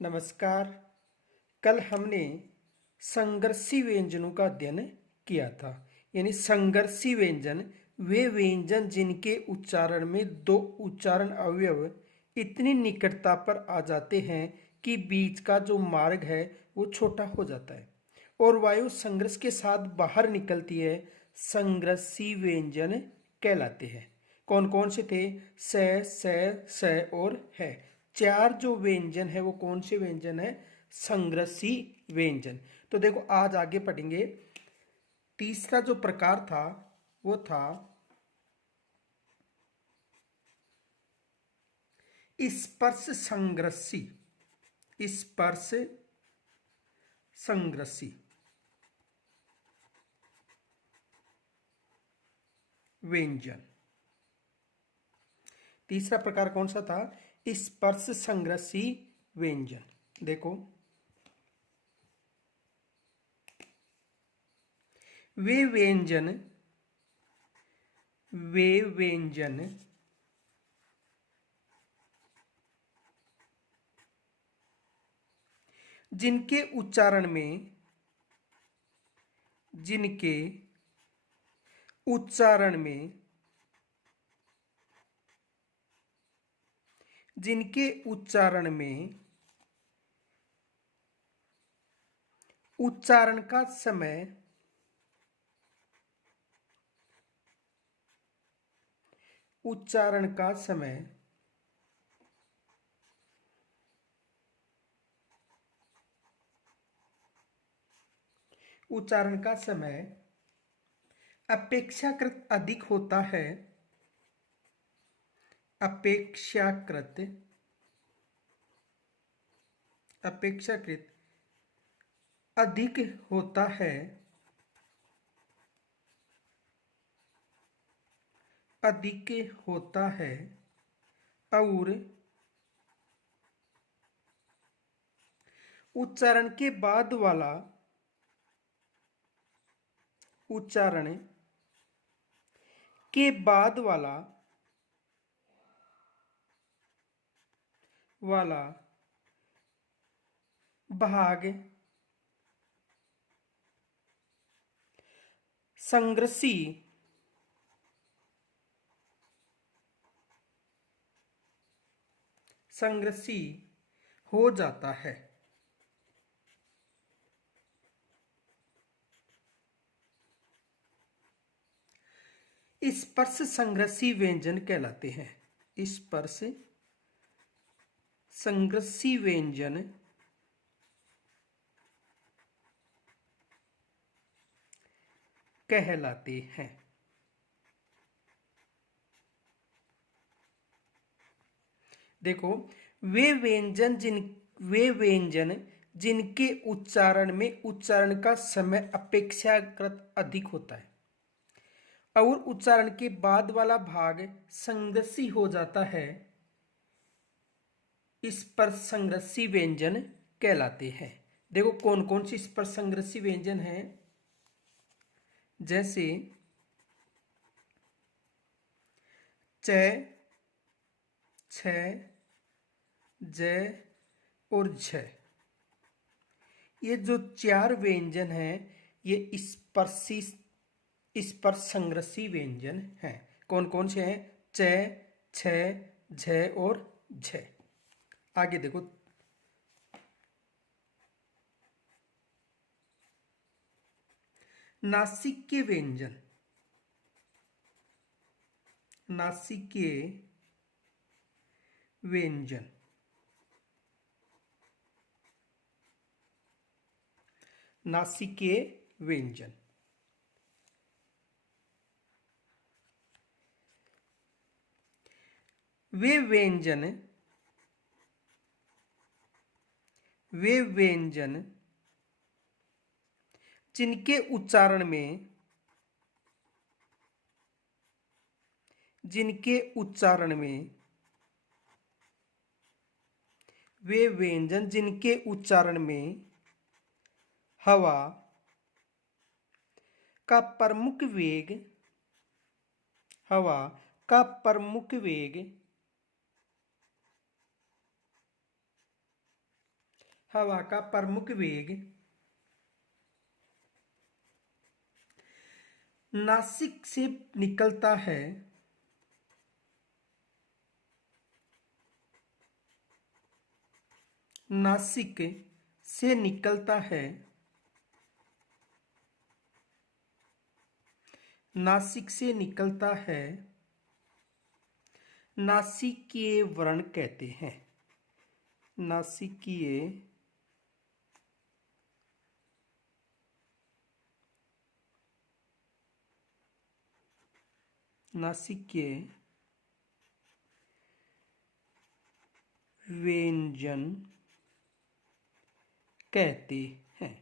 नमस्कार। कल हमने संघर्षी व्यंजनों का अध्ययन किया था। यानी संघर्षी व्यंजन वे व्यंजन जिनके उच्चारण में दो उच्चारण अवयव इतनी निकटता पर आ जाते हैं कि बीच का जो मार्ग है वो छोटा हो जाता है और वायु संघर्ष के साथ बाहर निकलती है। संघर्षी व्यंजन कहलाते हैं। कौन कौन से थे? स और है। चार जो व्यंजन है वो कौन से व्यंजन है? संघर्षी व्यंजन। तो देखो आज आगे पढ़ेंगे। तीसरा जो प्रकार था वो था स्पर्श संघर्षी। स्पर्श संघर्षी व्यंजन। तीसरा प्रकार कौन सा था? स्पर्श संघर्षी व्यंजन। देखो वे व्यंजन जिनके उच्चारण में जिनके उच्चारण में उच्चारण का समय उच्चारण का समय उच्चारण का समय अपेक्षाकृत अधिक होता है। अपेक्षाकृत अधिक होता है। अधिक होता है और उच्चारण के बाद वाला उच्चारण के बाद वाला भाग संघर्षी हो जाता है। स्पर्श संघर्षी व्यंजन कहलाते हैं। स्पर्श संघर्षी व्यंजन कहलाते हैं। देखो वे व्यंजन जिनके उच्चारण का समय अपेक्षाकृत अधिक होता है और उच्चारण के बाद वाला भाग संघर्षी हो जाता है, स्पर्श संघर्षी व्यंजन कहलाते हैं। देखो कौन कौन सी स्पर्श संघर्षी व्यंजन हैं? जैसे च, छ, ज और झ। ये जो चार व्यंजन हैं ये स्पर्श संघर्षी व्यंजन हैं। कौन कौन से हैं? च, छ, झ और झ। आगे देखो नासिक्य व्यंजन। नासिक्य व्यंजन नासिक्य व्यंजन वे व्यंजन जिनके उच्चारण में वे व्यंजन जिनके उच्चारण में हवा का प्रमुख वेग हवा का प्रमुख वेग नासिक से निकलता है नासिक से निकलता है नासिक से निकलता है नासिकीय व्रण कहते हैं। नासिकीय नासिकीय व्यंजन कहते हैं।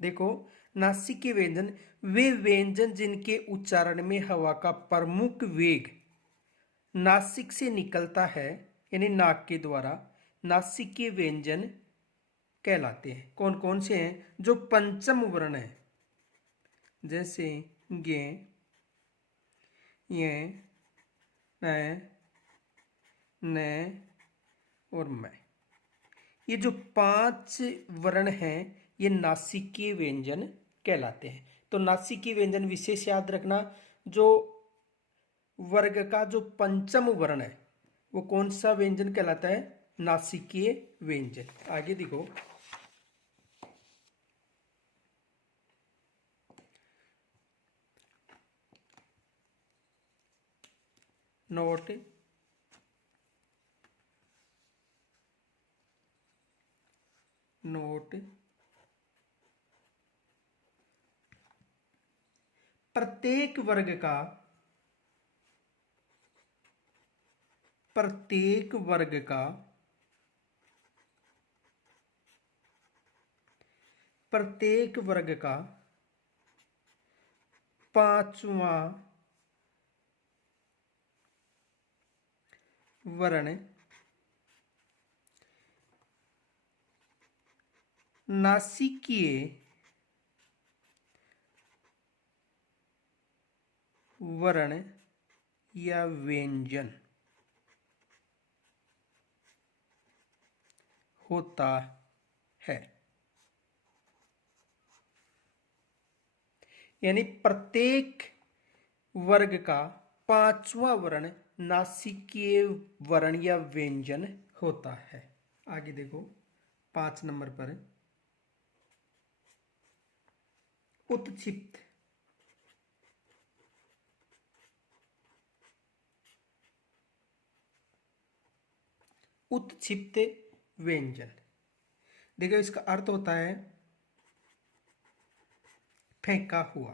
देखो, नासिकीय व्यंजन वे व्यंजन जिनके उच्चारण में हवा का प्रमुख वेग नासिक से निकलता है, यानी नाक के द्वारा, नासिकीय व्यंजन कहलाते हैं। कौन कौन से हैं? जो पंचम वर्ण है, जैसे गे, ये, न और मैं। ये जो 5 वर्ण हैं, ये नासिकीय व्यंजन कहलाते हैं। तो नासिकीय व्यंजन विशेष याद रखना, जो वर्ग का जो पंचम वर्ण है वो कौन सा व्यंजन कहलाता है? नासिकीय व्यंजन। आगे देखो, नोट, नोट, प्रत्येक वर्ग का प्रत्येक वर्ग का प्रत्येक वर्ग का 5वां वर्ण नासिकीय वर्ण या व्यंजन होता है। यानी प्रत्येक वर्ग का 5वां वर्ण नासिकीय वर्ण या व्यंजन होता है। आगे देखो, 5 नंबर पर उत्क्षिप्त उत्क्षिप्त व्यंजन। देखो, इसका अर्थ होता है फेंका हुआ।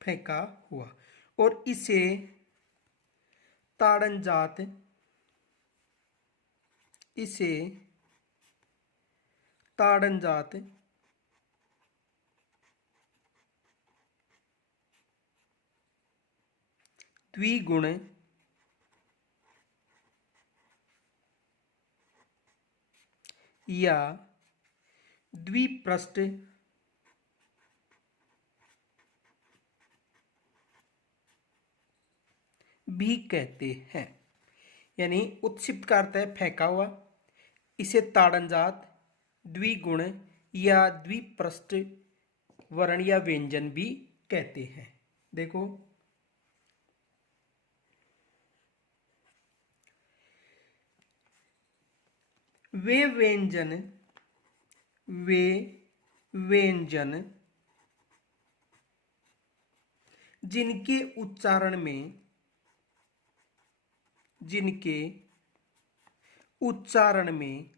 फेंका हुआ। और इसे ताड़नजात इसे ताड़नजात द्विगुण या द्विपृष्ठ भी कहते हैं। यानी उत्क्षिप्त का अर्थ है फेंका हुआ, इसे ताड़नजात, द्विगुण या द्विपृष्ठ वर्ण या व्यंजन भी कहते हैं। देखो, वे व्यंजन जिनके उच्चारण में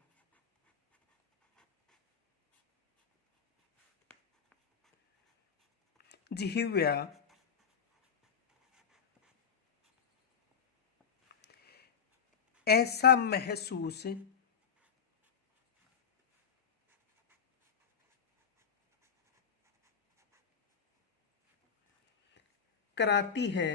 जिह्वा ऐसा महसूस कराती है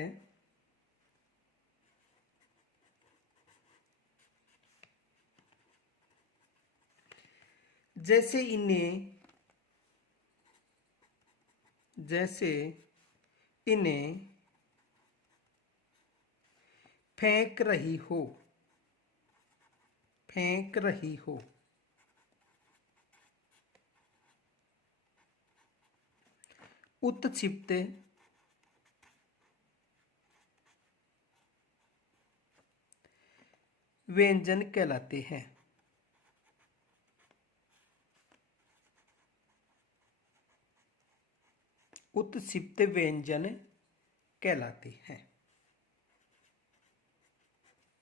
जैसे इन्हें फेंक रही हो, फेंक रही हो। उत्क्षिप्त व्यंजन कहलाते हैं। उत्क्षिप्त व्यंजन कहलाते हैं।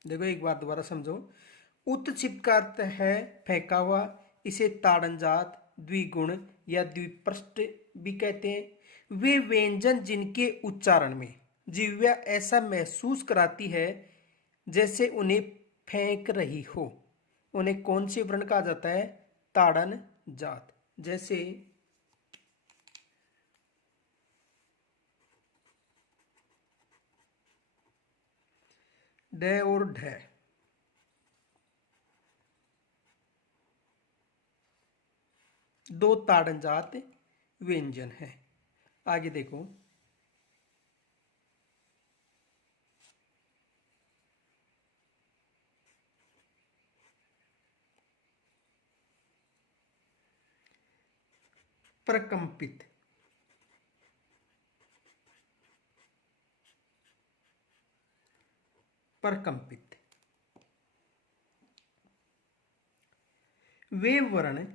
देखो एक बार दोबारा समझो। उत्क्षिप्त का अर्थ है फेंका हुआ। इसे ताड़नजात, द्विगुण या द्विपृष्ठ भी कहते हैं। वे व्यंजन जिनके उच्चारण में जिह्वा ऐसा महसूस कराती है जैसे उन्हें फेंक रही हो, उन्हें कौन से वर्ण कहा जाता है? ताड़न जात। जैसे ड और ढ, दो ताड़न जात व्यंजन है। आगे देखो, प्रकंपित। प्रकंपित वे वर्ण,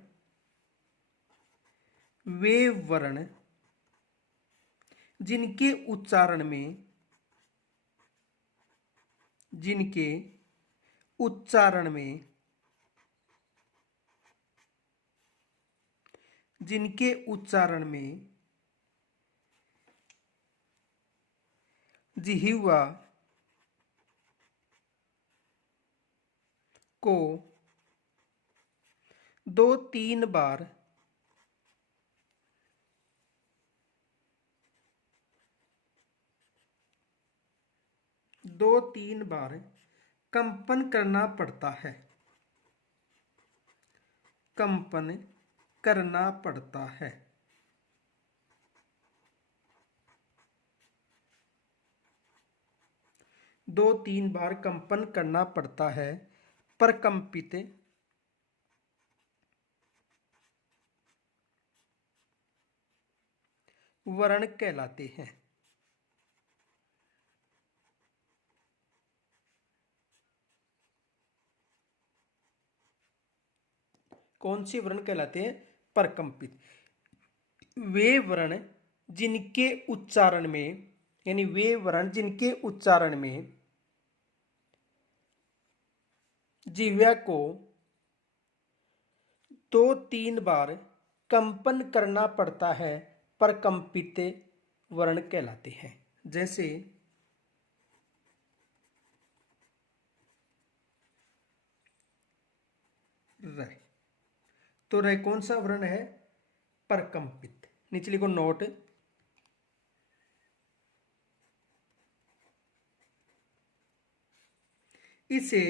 वे वर्ण जिनके उच्चारण में, जिनके उच्चारण में, जिनके उच्चारण में जिह्वा को दो तीन बार कंपन करना पड़ता है, कंपन करना पड़ता है। दो तीन बार कंपन करना पड़ता है। प्रकंपित वर्ण कहलाते हैं। कौन से वर्ण कहलाते हैं? प्रकंपित। वे वर्ण जिनके उच्चारण में, यानी वे वर्ण जिनके उच्चारण में जिह्वा को दो तीन बार कंपन करना पड़ता है, प्रकंपित वर्ण कहलाते हैं। जैसे र, तो र कौन सा वर्ण है? प्रकंपित। नीचे लिखो नोट। इसे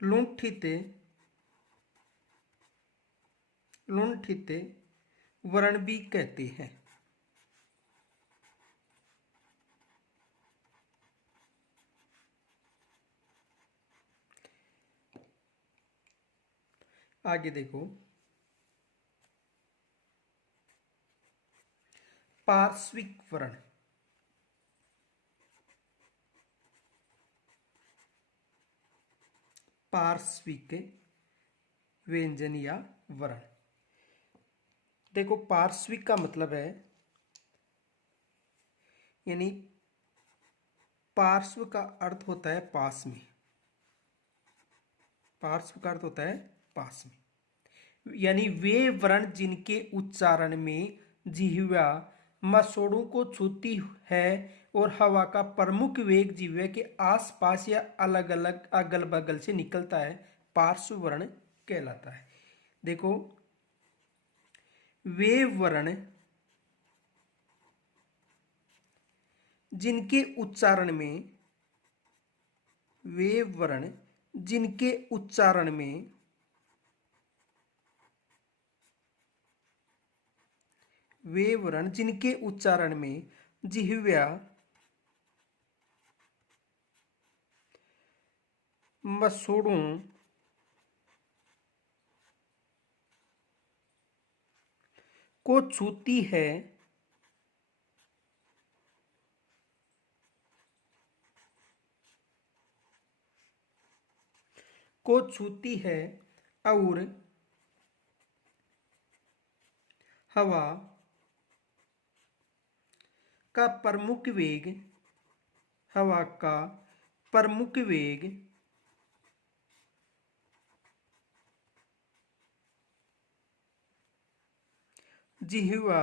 लुंठित, लुंठित वर्ण भी कहते हैं। आगे देखो, पार्श्विक वर्ण, पार्श्विक व्यंजन या वर्ण। देखो पार्श्विक का मतलब है, यानी पार्श्व का अर्थ होता है पास में, पार्श्व का अर्थ होता है पास में, यानी वे वर्ण जिनके उच्चारण में जिह्वा मसोड़ों को छूती है और हवा का प्रमुख वेग जिह्वा के आसपास या अलग अलग अगल बगल से निकलता है, पार्श्व वर्ण कहलाता है। देखो वे वर्ण जिनके उच्चारण में, वे वर्ण जिनके उच्चारण में वे वर्ण जिनके उच्चारण में जिह्वा मसूड़ों को छूती है, और हवा का प्रमुख वेग जिह्वा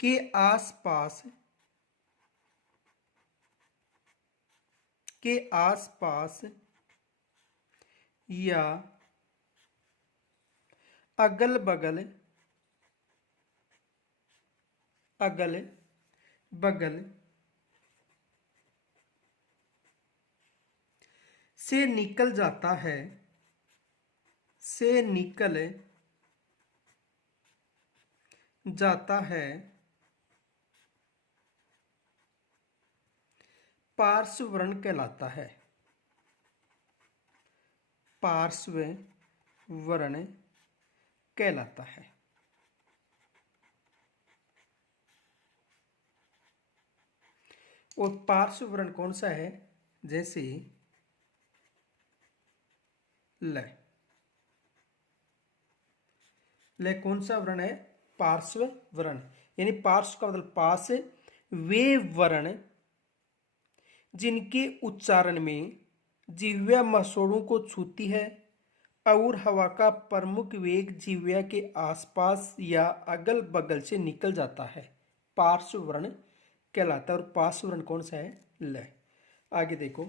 के आसपास या अगल बगल से निकल जाता है, पार्श्व वर्ण कहलाता है। पार्श्व वर्ण कहलाता है। और पार्श्व वर्ण कौन सा है? जैसे ल कौन सा वर्ण है? पार्श्व वर्ण। यानी पार्श्व का मतलब पास, वे वर्ण जिनके उच्चारण में जिह्वा मसूड़ों को छूती है और हवा का प्रमुख वेग जिह्वा के आसपास या अगल बगल से निकल जाता है, पार्श्व वर्ण कहलाता है। और पार्श्व वर्ण कौन सा है? ल। आगे देखो,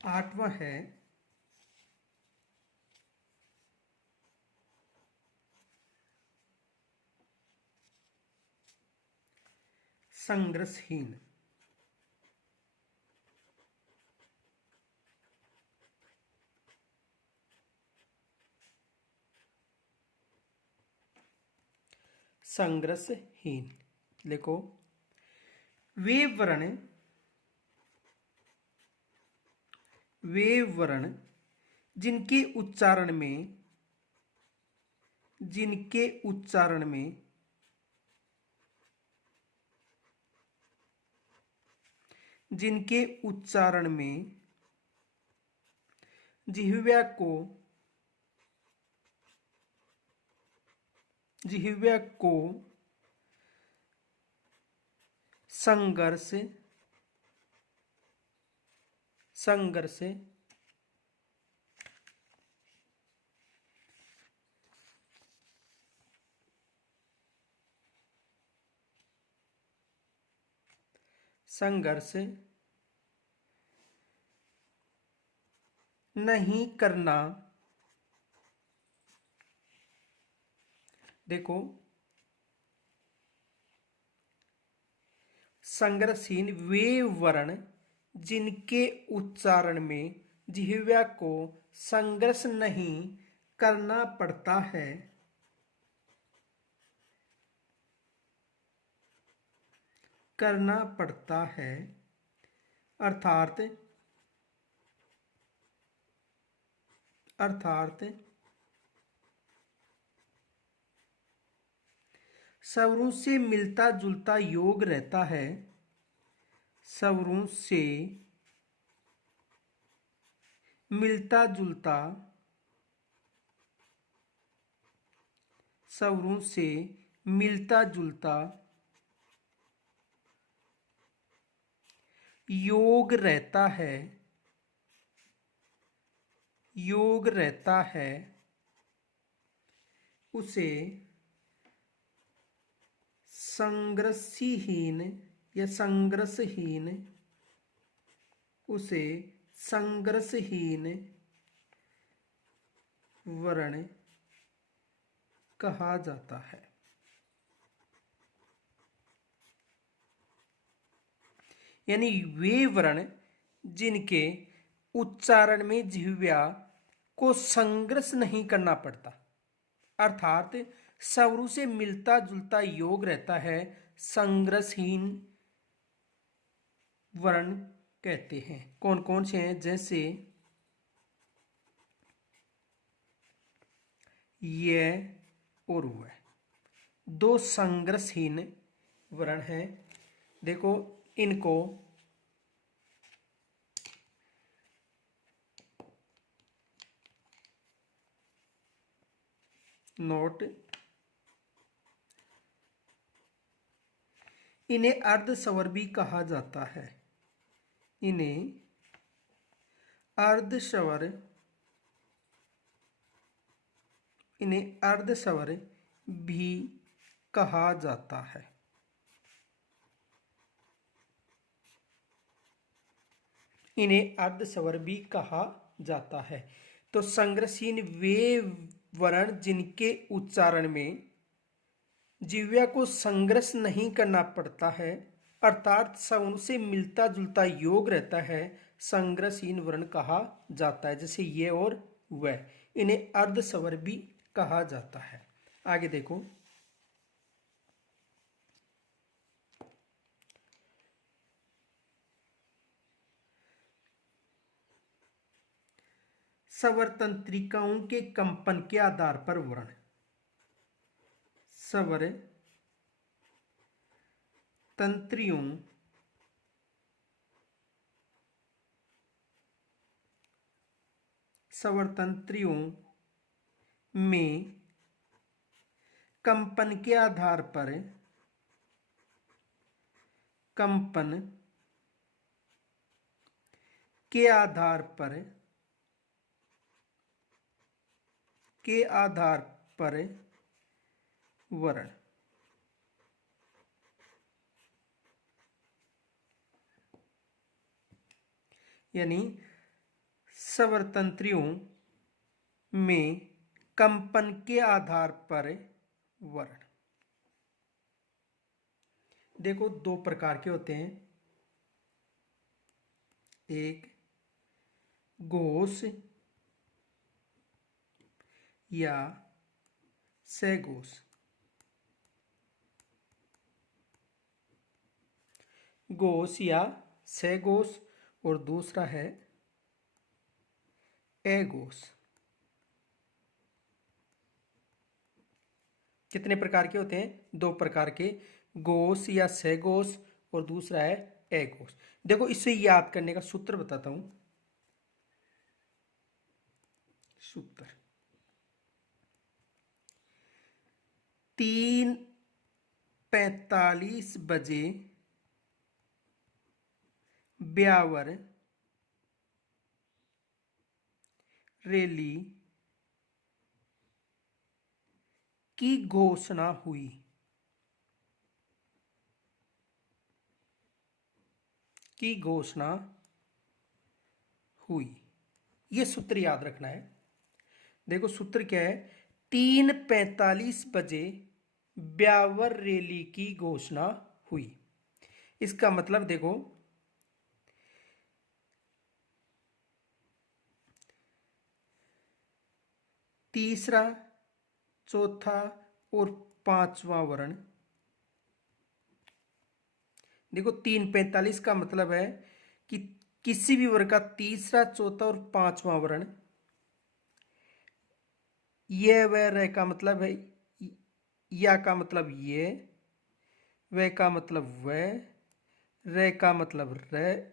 आठवां है संघर्षहीन। संघर्षहीन लिखो, वे वर्ण जिनके उच्चारण में जिह्वा को संघर्ष नहीं करना। देखो, संघर्षहीन वे वर्ण जिनके उच्चारण में जिह्वा को संघर्ष नहीं करना पड़ता है, अर्थात स्वरों से मिलता जुलता योग रहता है, स्वरों से मिलता जुलता योग रहता है, उसे संघर्षहीन वर्ण कहा जाता है। यानी वे वर्ण जिनके उच्चारण में जिह्वा को संघर्ष नहीं करना पड़ता, अर्थात स्वरों से मिलता जुलता योग रहता है, संघर्षहीन वर्ण कहते हैं। कौन कौन से हैं? जैसे ये और वह, दो संघर्षहीन वर्ण हैं। देखो इनको नोट, इन्हें अर्ध स्वर भी कहा जाता है। इन्हें अर्ध स्वर, इन्हें अर्ध स्वर भी कहा जाता है। इन्हें अर्ध स्वर भी कहा जाता है। तो संघर्षहीन वे वर्ण जिनके उच्चारण में जिह्वा को संघर्ष नहीं करना पड़ता है, अर्थात स्वरों से मिलता जुलता योग रहता है, संघर्षहीन वर्ण कहा जाता है। जैसे ये और वह, इन्हें अर्ध स्वर भी कहा जाता है। आगे देखो, स्वर तंत्रिकाओं के कंपन के आधार पर वर्ण, स्वर तंत्रियों में कंपन के आधार पर, कंपन के आधार पर वर्ण, यानी स्वर तंत्रियों में कंपन के आधार पर वर्ण। देखो दो प्रकार के होते हैं, एक घोष या सघोष। घोष या सघोष, और दूसरा है अघोष। कितने प्रकार के होते हैं? दो प्रकार के, घोष या सघोष और दूसरा है अघोष। देखो इसे याद करने का सूत्र बताता हूं। सूत्र 3:45 बजे ब्यावर रैली की घोषणा हुई। यह सूत्र याद रखना है। देखो सूत्र क्या है? 3:45 बजे ब्यावर रैली की घोषणा हुई। इसका मतलब देखो, तीसरा, चौथा और पांचवा वर्ण, देखो 3:45 का मतलब है कि किसी भी वर्ग का तीसरा, चौथा और पांचवा वर्ण, ये वह रह का मतलब है, या का मतलब ये, वह का मतलब वह, रे का मतलब रे,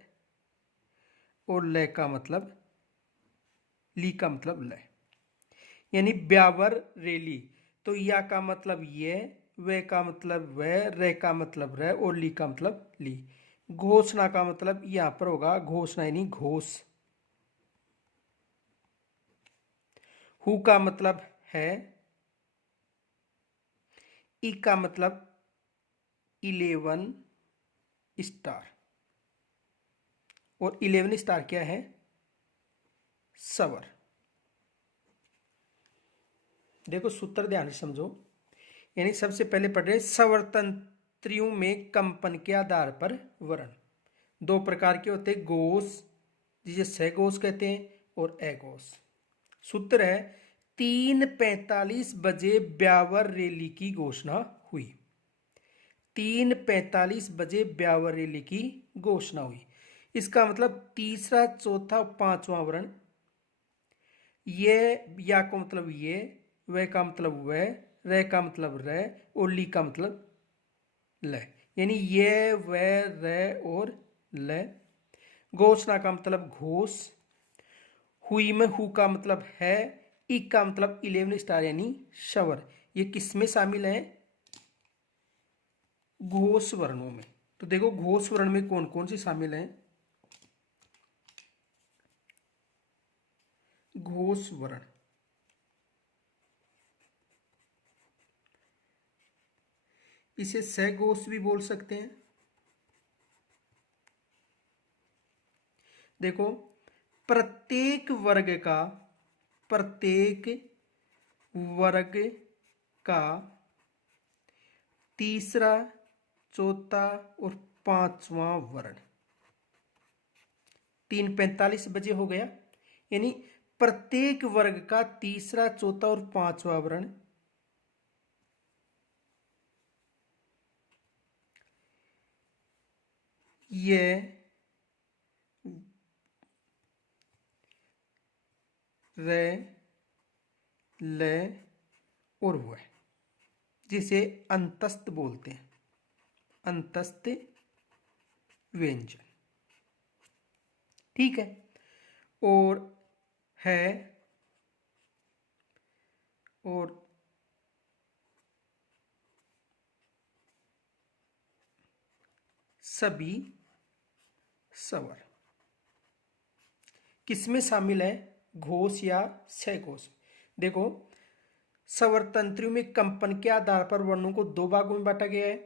और ले का मतलब, ली का मतलब ले। यानी ब्यावर रैली, तो या का मतलब ये, वे का मतलब वह, रे का मतलब रे, और ली का मतलब ली। घोषणा का मतलब यहां पर होगा घोषणा, यानी घोष। हु का मतलब है, ई का मतलब 11 स्टार, और 11 स्टार क्या है? स्वर। देखो सूत्र ध्यान से समझो। यानी सबसे पहले पढ़ रहे सवर्तंत्रियों में कंपन के आधार पर वर्ण। दो प्रकार के होते हैं, घोष जिसे सहघोष कहते हैं और अघोष। सूत्र है 3:45 बजे ब्यावर रैली की घोषणा हुई। 3:45 बजे ब्यावर रैली की घोषणा हुई। इसका मतलब तीसरा, चौथा, पांचवा वर्ण, ये या का मतलब ये, वह का मतलब वह, रह का मतलब रह और ली का मतलब ल। यानी ये, वह, रह और ल। घोषणा का मतलब घोष। हुई में हु का मतलब है, ई का मतलब 11 स्टार यानी शवर। ये किस में शामिल है? घोष वर्णों में। तो देखो घोष वर्ण में कौन कौन से शामिल हैं? घोष वर्ण, इसे सहघोष भी बोल सकते हैं। देखो प्रत्येक वर्ग का तीसरा, चौथा और पांचवा वर्ण। 3:45 बजे हो गया, यानी प्रत्येक वर्ग का तीसरा, चौथा और पांचवा वर्ण ये रे, ले और वह, जिसे अंतस्थ बोलते हैं, अंतस्थ व्यंजन। ठीक है। और है और सभी स्वर किसमें शामिल है? घोष या सहघोष। देखो स्वरतंत्रियों में कंपन के आधार पर वर्णों को दो भागों में बांटा गया है,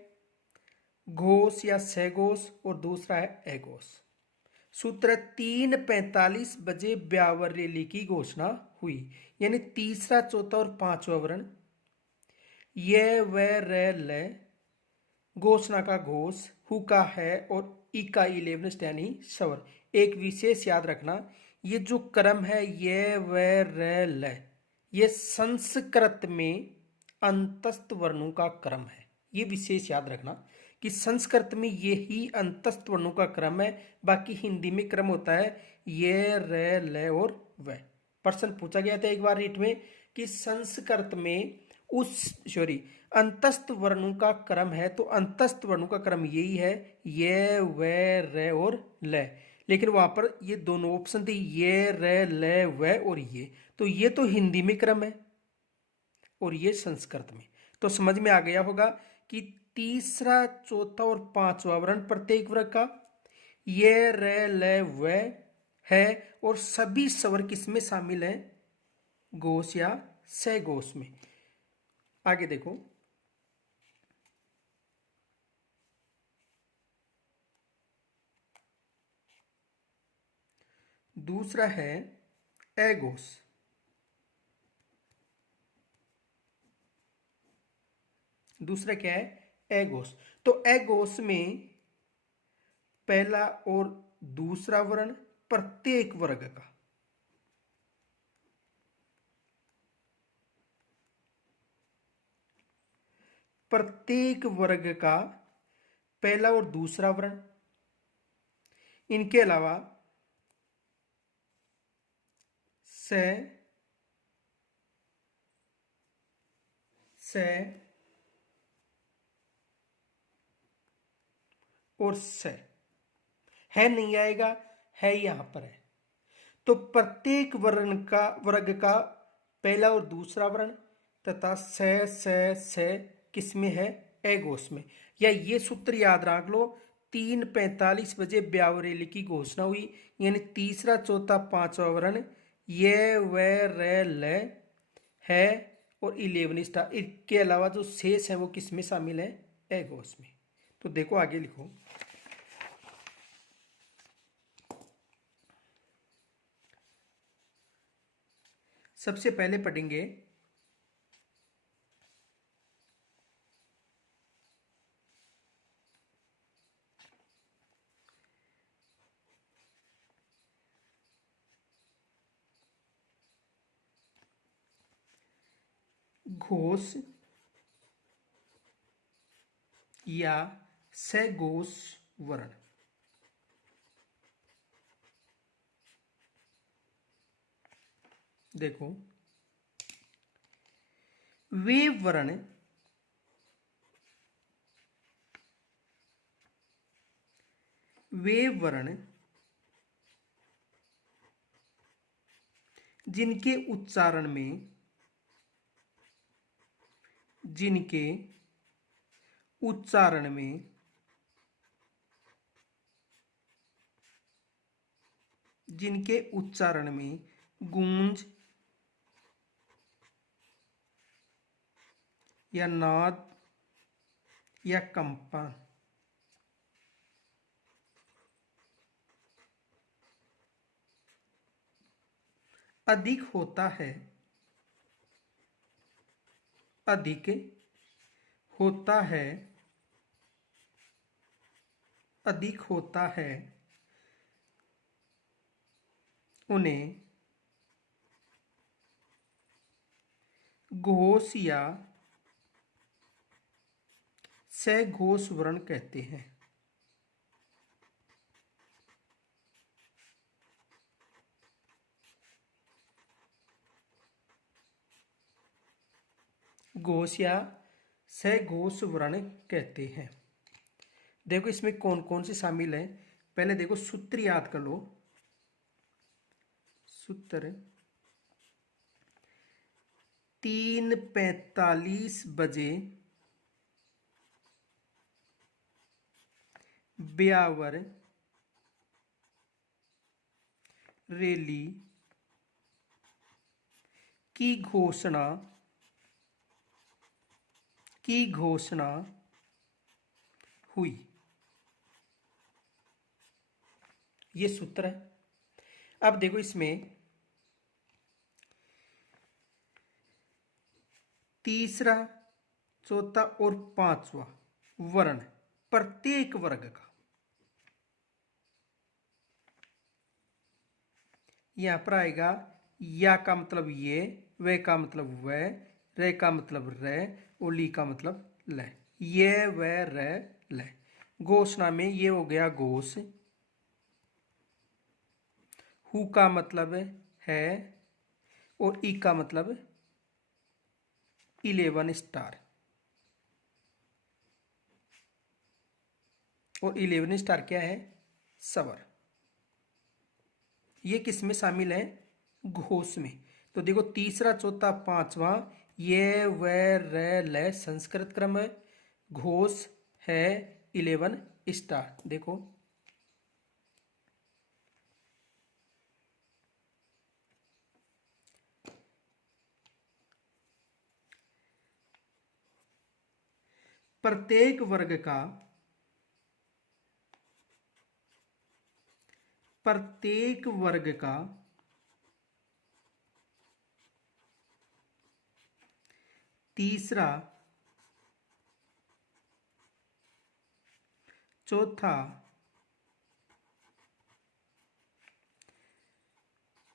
घोष या सहघोष और दूसरा है अघोष। सूत्र 3:45 बजे ब्यावर रैली की घोषणा हुई। यानी तीसरा, चौथा और पांचवा वर्ण, ये, वह, रह, ल। घोषणा का घोष, हु का है और ई का 11 यानी स्वर। एक विशेष याद रखना, ये जो क्रम है ये, वह, रह, ल, ये संस्कृत में अंतस्थ वर्णों का क्रम है। ये विशेष याद रखना कि संस्कृत में ये ही अंतस्थ वर्णों का क्रम है। बाकी हिंदी में क्रम होता है ये, रे, ल और व। प्रश्न पूछा गया था एक बार रीट में कि संस्कृत में अंतस्थ वर्णों का क्रम है, तो अंतस्थ वर्णों का क्रम यही है, ये, व, र और ल। लेकिन वहां पर ये दोनों ऑप्शन थे, ये, र, ल, व और ये, तो ये तो हिंदी में क्रम है और ये संस्कृत में। तो समझ में आ गया होगा कि तीसरा, चौथा और पांचवा वर्ण प्रत्येक वर्ग का, ये, रे, ल, व है और सभी स्वर किसमें शामिल है? घोष या सहघोष में। आगे देखो, दूसरा है अघोष। दूसरा क्या है? अघोष। तो अघोष में पहला और दूसरा वर्ण प्रत्येक वर्ग का, प्रत्येक वर्ग का पहला और दूसरा वर्ण, इनके अलावा से और से है नहीं आएगा, है यहां पर है। तो प्रत्येक वर्ग का पहला और दूसरा वर्ण तथा से किसमें है? अघोष में। या ये सूत्र याद रख लो, 3:45 बजे ब्यावर रैली की घोषणा हुई, यानी तीसरा, चौथा, पांचवा वर्ण ये, व, र, ल है और 11 स्टार। इसके अलावा जो शेष है वो किसमें शामिल है? अघोष में। तो देखो आगे लिखो, सबसे पहले पढ़ेंगे घोष या सघोष वर्ण। देखो वे वर्ण जिनके उच्चारण में गूंज या नाद या कंपन अधिक होता है, उन्हें घोष या सघोष वर्ण कहते हैं। घोष या सघोष वर्ण कहते हैं। देखो इसमें कौन कौन से शामिल है। पहले देखो सूत्र याद कर लो। सूत्र 3:45 बजे ब्यावर रैली की घोषणा हुई। ये सूत्र है। अब देखो इसमें तीसरा, चौथा और पांचवा वर्ण प्रत्येक वर्ग का, यहां पर आएगा या का मतलब ये, वे का मतलब वह, रे का मतलब रे और ली का मतलब ल। ये वह रे ल। घोषणा में ये हो गया घोष। हु का मतलब है और ई का मतलब 11 स्टार। और 11 स्टार क्या है? स्वर। ये किस में शामिल है? घोष में। तो देखो तीसरा, चौथा, पांचवा ये व र ल संस्कृत क्रम है। घोष है 11 स्टार। देखो प्रत्येक वर्ग का तीसरा, चौथा,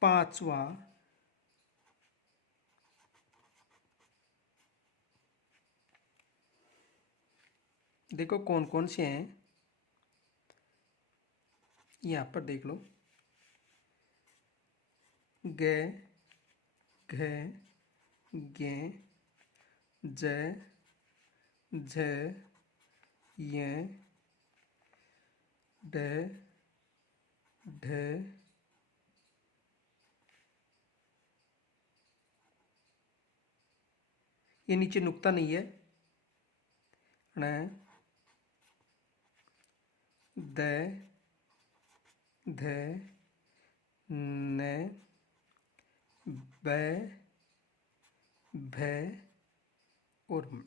पांचवा देखो कौन कौन से हैं, यहां पर देख लो। ग, घ, गे, ज, झ, य, ढ, ढ, ये नीचे नुक्ता नहीं है। ण, द, ध, न, ब, भ और म।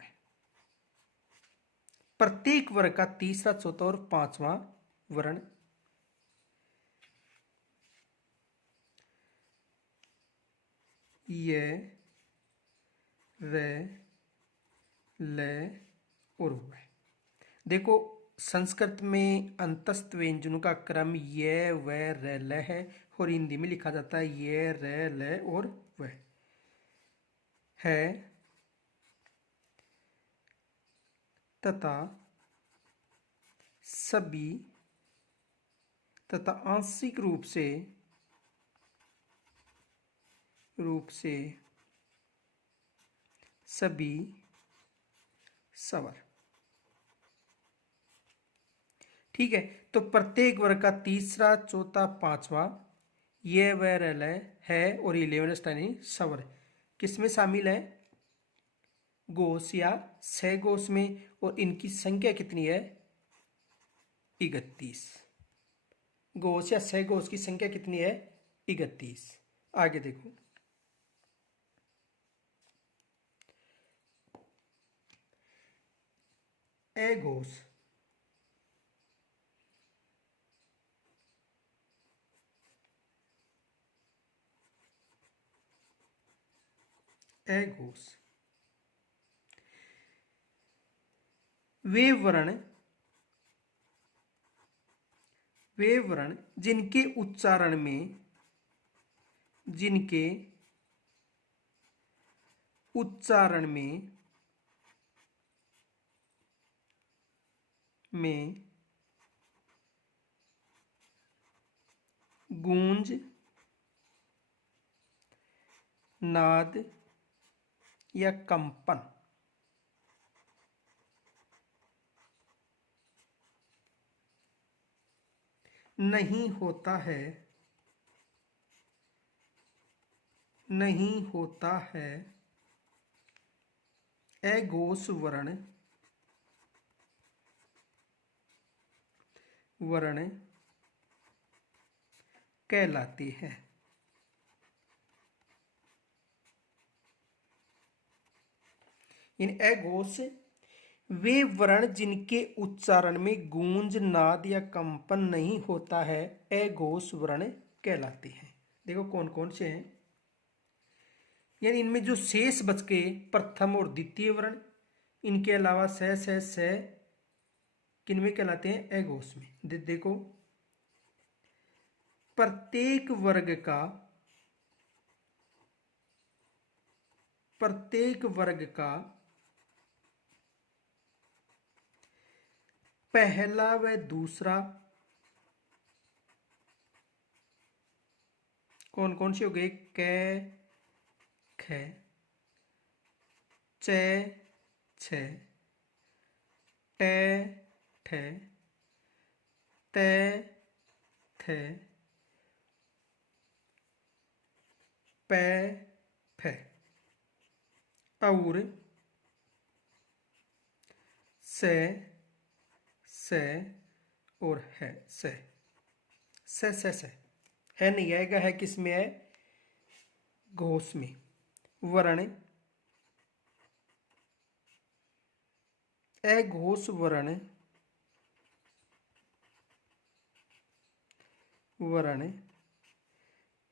प्रत्येक वर्ग का तीसरा, चौथा और पांचवा वर्ण य, र, ल और व। देखो संस्कृत में अंतस्थ व्यंजनों का क्रम ये व र ल है और हिंदी में लिखा जाता है ये र ल और व है। तथा सभी तथा आंशिक रूप से सभी स्वर। ठीक है, तो प्रत्येक वर्ग का तीसरा, चौथा, पांचवा ये वैरल है और 11 यानी स्वर किसमें शामिल है? गोस या सहगोस में। और इनकी संख्या कितनी है? 31। गोस या सहगोस की संख्या कितनी है? 31। आगे देखो, एगोस एगोस वे वर्ण जिनके उच्चारण में गूंज, नाद या कंपन नहीं होता है एगोस वर्ण कहलाते हैं। इन एगोस वे वर्ण जिनके उच्चारण में गूंज, नाद या कंपन नहीं होता है एगोस वर्ण कहलाते हैं। देखो कौन कौन से हैं, यानी इनमें जो शेष बच गए प्रथम और द्वितीय वर्ण, इनके अलावा स किनमें कहलाते हैं? एगोस में। देखो, प्रत्येक वर्ग का पहला व दूसरा कौन कौन से हो गए? क, ख, च, छ, ट, ठ, त, थ, प, फ और स और है स है नहीं आएगा, है किसमें है? घोष में। वर्ण अघोष वर्ण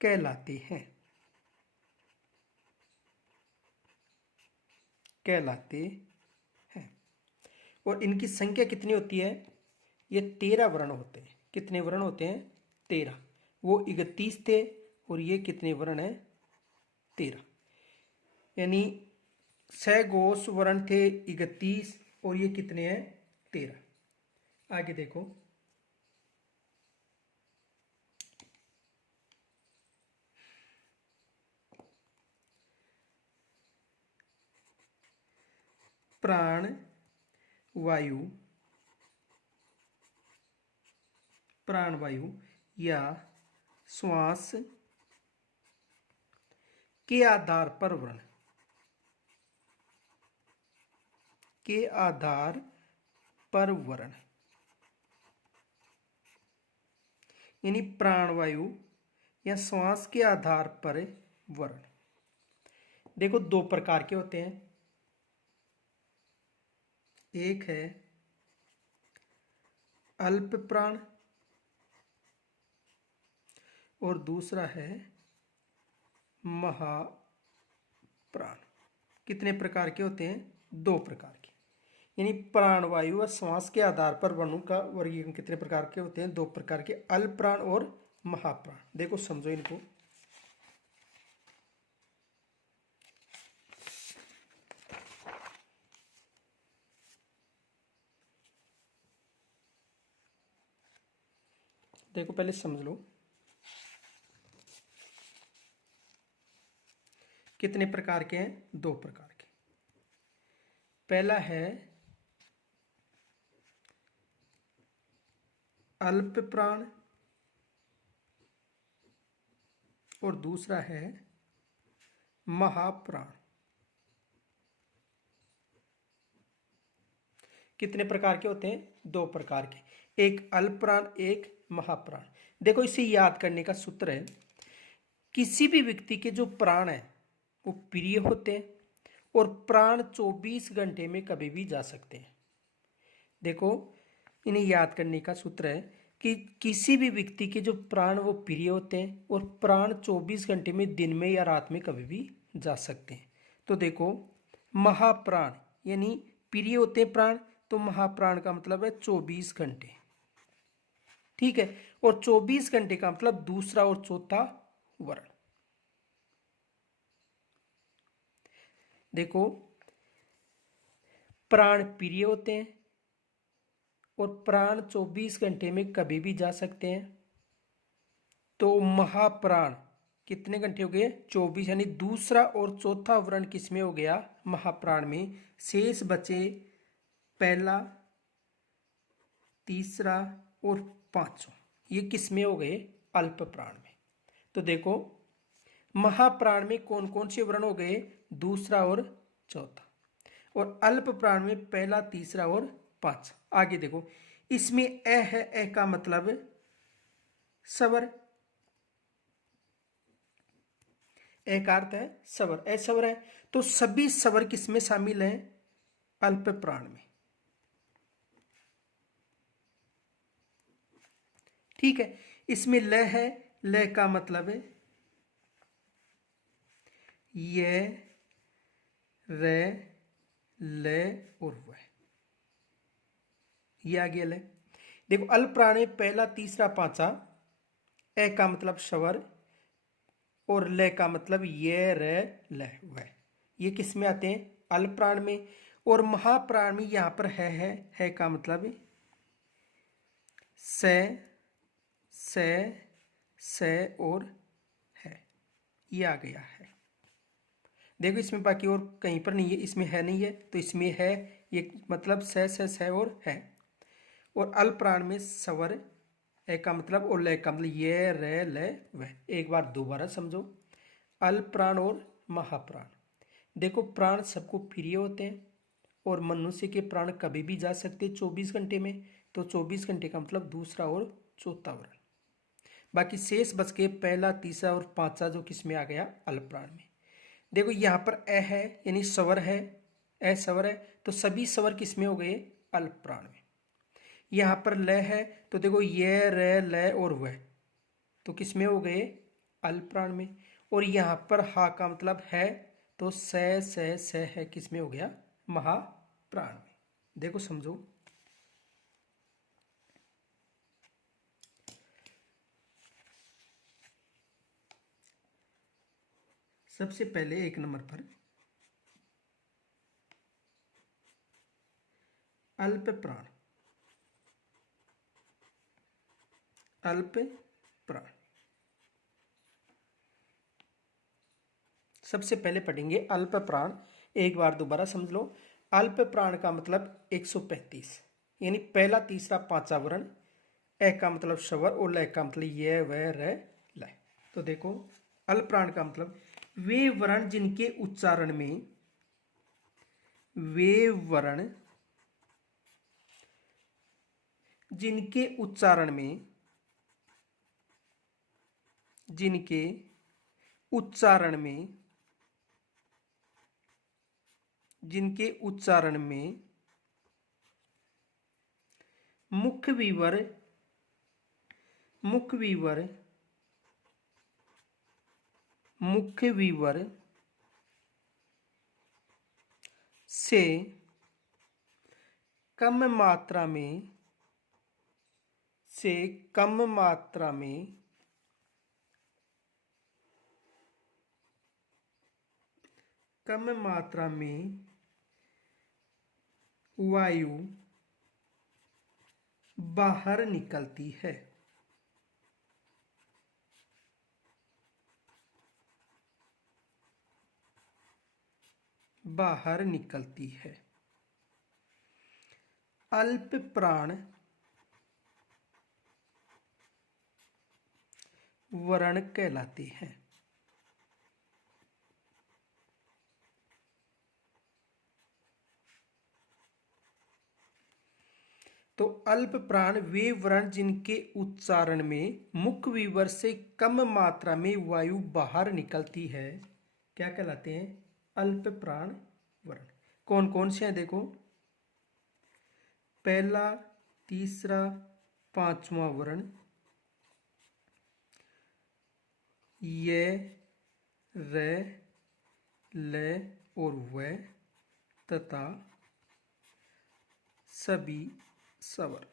कहलाते हैं और इनकी संख्या कितनी होती है? ये 13 वर्ण होते हैं। कितने वर्ण होते हैं? 13। वो 31 थे और ये कितने वर्ण है? 13। यानी सघोष वर्ण थे 31 और ये कितने हैं? 13। आगे देखो, प्राण वायु या श्वास के आधार पर वर्ण यानी प्राणवायु या श्वास के आधार पर वर्ण। देखो 2 प्रकार के होते हैं, एक है अल्प प्राण और दूसरा है महाप्राण। कितने प्रकार के होते हैं? 2 प्रकार के। यानी प्राणवायु व श्वास के आधार पर वर्णों का वर्गीकरण कितने प्रकार के होते हैं? 2 प्रकार के, अल्प प्राण और महाप्राण। देखो समझो इनको। देखो पहले समझ लो कितने प्रकार के हैं, दो प्रकार के। पहला है अल्प प्राण और दूसरा है महाप्राण। कितने प्रकार के होते हैं, दो प्रकार के, एक अल्प प्राण एक महाप्राण। देखो इसे याद करने का सूत्र है, किसी भी व्यक्ति के जो प्राण है वो प्रिय होते हैं और प्राण 24 घंटे में कभी भी जा सकते हैं। देखो इन्हें याद करने का सूत्र है कि किसी भी व्यक्ति के जो प्राण वो प्रिय होते हैं और प्राण 24 घंटे में दिन में या रात में कभी भी जा सकते हैं। तो देखो महाप्राण यानी प्रिय होते हैं प्राण, तो महाप्राण का मतलब है 24 घंटे, ठीक है। और 24 घंटे का मतलब दूसरा और चौथा वर्ण। देखो प्राण प्रिय होते हैं और प्राण 24 घंटे में कभी भी जा सकते हैं, तो महाप्राण कितने घंटे हो गए, 24, यानी दूसरा और चौथा वर्ण किसमें हो गया, महाप्राण में। शेष बचे पहला, तीसरा और पांचवा, ये किसमें हो गए, अल्प प्राण में। तो देखो महाप्राण में कौन कौन से वर्ण हो गए, दूसरा और चौथा, और अल्प प्राण में पहला, तीसरा और पांचवा। आगे देखो इसमें ए है, ए का मतलब स्वर, ए का अर्थ है स्वर, ए स्वर है, तो सभी स्वर किसमें शामिल हैं, अल्प प्राण में, ठीक है। इसमें ल है, ल का मतलब है ये, रे, ले और वह, ये आ गया ले। देखो अल्प प्राण में पहला, तीसरा, पांचवा, ए का मतलब स्वर और ले का मतलब ये, रे, ले, वह, ये किस में आते हैं, अल्प प्राण में। और महाप्राण में यहां पर है का मतलब से और है, ये आ गया है। देखो इसमें बाकी और कहीं पर नहीं है, इसमें है नहीं है तो इसमें है, ये मतलब से और है। और अल्प प्राण में स्वर, ए का मतलब और ले का मतलब ये, रे, ले, वह। एक बार दोबारा समझो, अल्प प्राण और महाप्राण। देखो प्राण सबको प्रिय होते हैं और मनुष्य के प्राण कभी भी जा सकते 24 घंटे में, तो 24 घंटे का मतलब दूसरा और चौथा वर्ण। बाकी शेष बच के पहला, तीसरा और पांचवा, जो किस में आ गया, अल्प प्राण में। देखो यहाँ पर ए है यानी स्वर है, ए स्वर है, तो सभी स्वर किस में हो गए, अल्प प्राण में। यहाँ पर ल है तो देखो ये, रे, ले और वह, तो किस में हो गए, अल्प प्राण में। और यहाँ पर हा का मतलब है, तो से है, किस में हो गया, महाप्राण में। देखो समझो, सबसे पहले एक नंबर पर अल्प प्राण, अल्प प्राण सबसे पहले पढ़ेंगे अल्प प्राण। एक बार दोबारा समझ लो, अल्प प्राण का मतलब 135, यानी पहला, तीसरा, पांचवा वर्ण, ए का मतलब स्वर और ल का मतलब ये, वह, रे, ल। तो देखो अल्प प्राण का मतलब वे वर्ण जिनके उच्चारण में, वे वर्ण जिनके उच्चारण में, जिनके उच्चारण में, जिनके उच्चारण में मुख्य विवर, मुख्य विवर, मुख्य विवर से कम मात्रा में, से कम मात्रा में कम मात्रा में वायु बाहर निकलती है, बाहर निकलती है। अल्प प्राण वर्ण कहलाते हैं। तो अल्प प्राण वे वर्ण जिनके उच्चारण में मुख विवर से कम मात्रा में वायु बाहर निकलती है, क्या कहलाते हैं? अल्प प्राण वर्ण। कौन कौन से हैं देखो, पहला, तीसरा, पांचवा वर्ण, ये, रे, ले और व तथा सभी स्वर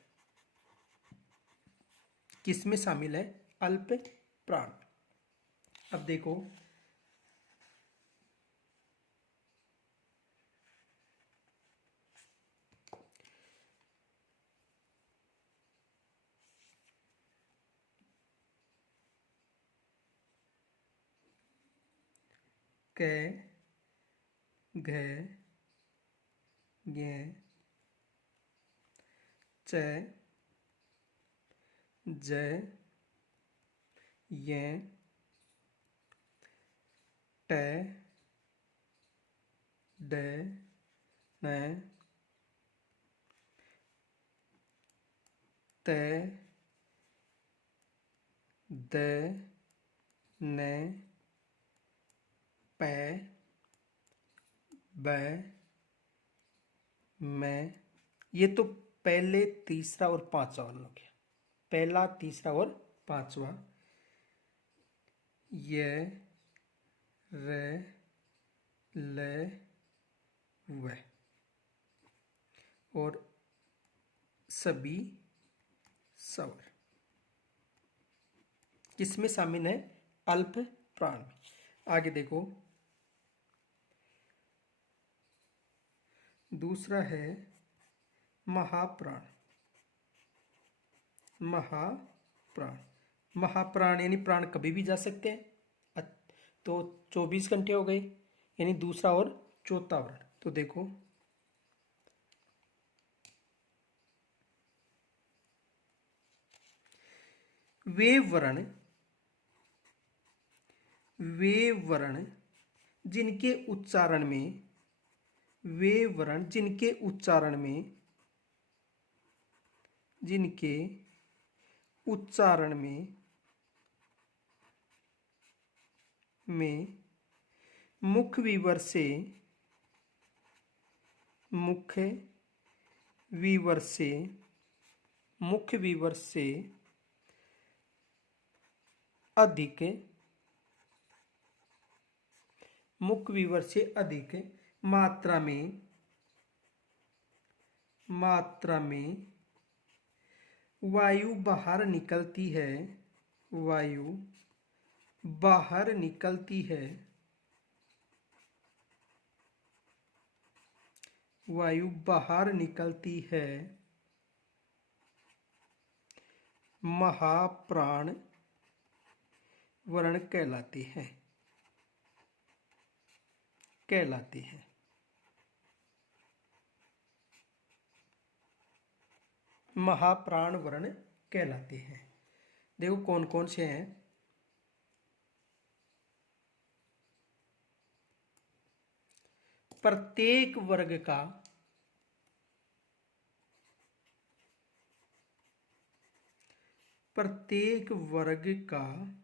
किसमें शामिल है? अल्प प्राण। अब देखो, क, घ, ज्ञ, च, ज, य, ट, ड, न, त, द, न, प, ब, मैं। ये तो पहले, तीसरा और पांचवा वर्ण हो गया। पहला, तीसरा और पांचवा, य, र, ल, व और सभी स्वर किसमें शामिल है? अल्प प्राण में। आगे देखो, दूसरा है महाप्राण। महाप्राण, महाप्राण यानी प्राण कभी भी जा सकते हैं। तो 24 घंटे हो गए, यानी दूसरा और चौथा वर्ण। तो देखो, वे वर्ण जिनके उच्चारण में, वे वर्ण जिनके उच्चारण में, जिनके उच्चारण में मुख विवर से, मुख विवर से, मुख विवर से अधिक, मुख विवर से अधिक मात्रा में वायु बाहर निकलती है, वायु बाहर निकलती है, वायु बाहर निकलती है, महाप्राण वर्ण कहलाते हैं, कहलाते हैं। महाप्राण वर्ण कहलाते हैं। देखो कौन कौन से हैं। प्रत्येक वर्ग का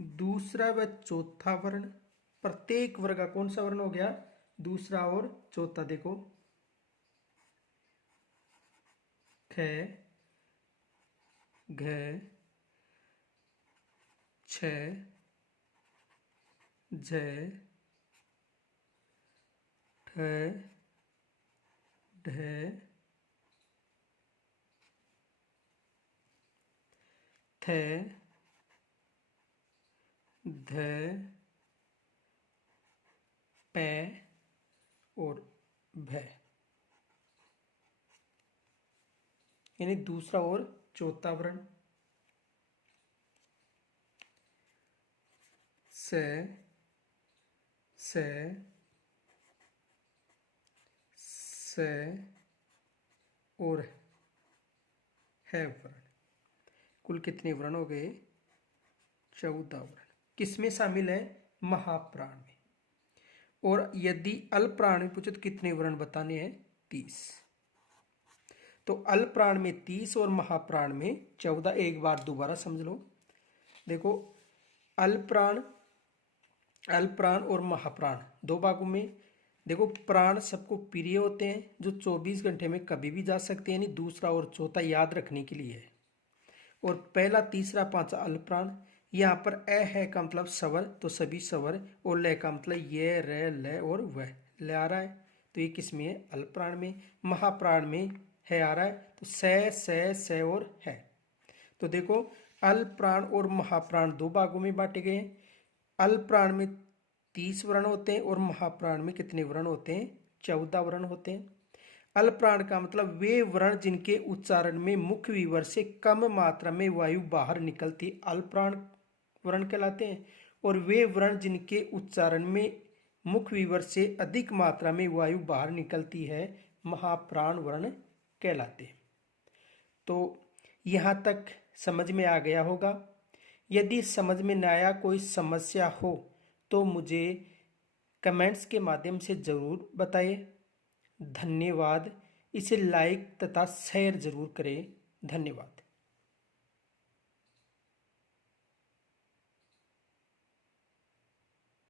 दूसरा व चौथा वर्ण। प्रत्येक वर्ग का कौन सा वर्ण हो गया? दूसरा और चौथा। देखो, ख, घ, छ, झ, ठ, ढ, थ, ध, प और भ, यानी दूसरा और चौथा वर्ण। स, स और है वर्ण। कुल कितने वर्ण हो गए? 14 वर्ण। किसमें शामिल है? महाप्राण में। और यदि अल्प प्राण में पूछे तो कितने वर्ण बताने हैं? 30। तो अल्प प्राण में 30 और महाप्राण में 14। एक बार दोबारा समझ लो। देखो, अल्प प्राण और महाप्राण दो भागों में। देखो, प्राण सबको प्रिय होते हैं जो 24 घंटे में कभी भी जा सकते हैं, यानी दूसरा और चौथा याद रखने के लिए है। और पहला, तीसरा, पांचवा अल्प प्राण। यहाँ पर अ है का मतलब स्वर, तो सभी स्वर, और ल का मतलब ये, र, ल और वह, ल आ रहा है, तो ये किस में है? अल्प प्राण में। महाप्राण में है आ रहा है, तो स और है। तो देखो, अल्प प्राण और महाप्राण दो भागों में बांटे गए हैं। अल्प प्राण में 30 वर्ण होते हैं और महाप्राण में कितने वर्ण होते हैं? 14 वर्ण होते हैं। अल्प प्राण का मतलब वे वर्ण जिनके उच्चारण में मुख्य विवर से कम मात्रा में वायु बाहर निकलती अल्प प्राण वर्ण कहलाते हैं। और वे वर्ण जिनके उच्चारण में मुख्य विवर से अधिक मात्रा में वायु बाहर निकलती है महाप्राण वर्ण कहलाते हैं। तो यहाँ तक समझ में आ गया होगा। यदि समझ में न आया, कोई समस्या हो तो मुझे कमेंट्स के माध्यम से ज़रूर बताइए। धन्यवाद। इसे लाइक तथा शेयर ज़रूर करें। धन्यवाद।